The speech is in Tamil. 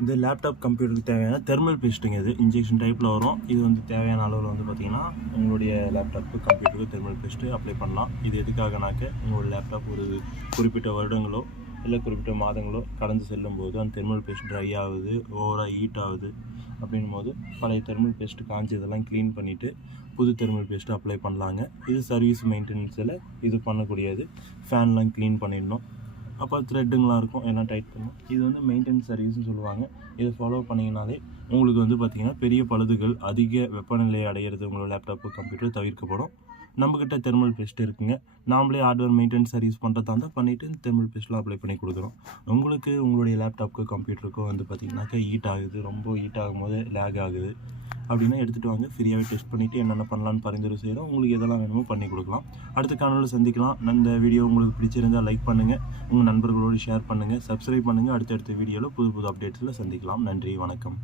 இந்த லேப்டாப் கம்ப்யூட்டருக்கு தேவையான தெர்மல் பேஸ்ட்டுங்க. இது இன்ஜெக்ஷன் டைப்பில் வரும். இது வந்து தேவையான அளவில் வந்து பார்த்திங்கன்னா உங்களுடைய லேப்டாப்பு கம்ப்யூட்டருக்கு தெர்மல் பேஸ்ட்டு அப்ளை பண்ணலாம். இது எதுக்காகனாக்க உங்களோட லேப்டாப் ஒரு குறிப்பிட்ட வருடங்களோ இல்லை குறிப்பிட்ட மாதங்களோ கடந்து செல்லும்போது அந்த தெர்மல் பேஸ்ட் ட்ரை ஆகுது, ஓவராக ஹீட் ஆகுது அப்படின்னும் போது பழைய தெர்மல் பேஸ்ட்டு காஞ்சி இதெல்லாம் க்ளீன் பண்ணிவிட்டு புது தெர்மல் பேஸ்ட்டு அப்ளை பண்ணலாங்க. இது சர்வீஸ் மெயின்டெனன்ஸில் இது பண்ணக்கூடியது. ஃபேன்லாம் க்ளீன் பண்ணிடணும். அப்போ த்ரெட்டுங்களாம் இருக்கும், எல்லாம் டைட் பண்ணணும். இது வந்து மெயின்டெனன்ஸ் சர்வீஸ்னு சொல்லுவாங்க. இதை ஃபாலோ பண்ணிங்கனாலே உங்களுக்கு வந்து பார்த்திங்கன்னா பெரிய பழுதுகள், அதிக வெப்பநிலையை அடைகிறது உங்களோட லேப்டாப்பு கம்ப்யூட்டர் தவிர்க்கப்படும். நம்மக்கிட்ட தெர்மல் பேஸ்ட் இருக்குங்க. நாமளே ஹார்ட்வேர் மெயின்டெனன்ஸ் சர்வீஸ் பண்ணுறதா இருந்தால் பண்ணிவிட்டு தெர்மல் பேஸ்ட்லாம் அப்ளை பண்ணி கொடுக்குறோம். உங்களுக்கு உங்களுடைய லேப்டாப்புக்கு கம்ப்யூட்டருக்கோ வந்து பார்த்திங்கனாக்கா ஹீட் ஆகுது, ரொம்ப ஹீட் ஆகும்போது லேக் ஆகுது அப்படின்னா எடுத்துகிட்டு வாங்க. ஃப்ரீயாகவே டெஸ்ட் பண்ணிவிட்டு என்னென்ன பண்ணலான்னு பரிந்துரை செய்கிறோம். உங்களுக்கு எதெல்லாம் வேணுமோ பண்ணி கொடுக்கலாம். அடுத்த காணொலியில் சந்திக்கலாம். இந்த வீடியோ உங்களுக்கு பிடிச்சிருந்தால் லைக் பண்ணுங்கள், உங்கள் நண்பர்களோடு ஷேர் பண்ணுங்கள், சப்ஸ்கிரைப் பண்ணுங்கள். அடுத்தடுத்த வீடியோவில் புது புது அப்டேட்ஸில் சந்திக்கலாம். நன்றி, வணக்கம்.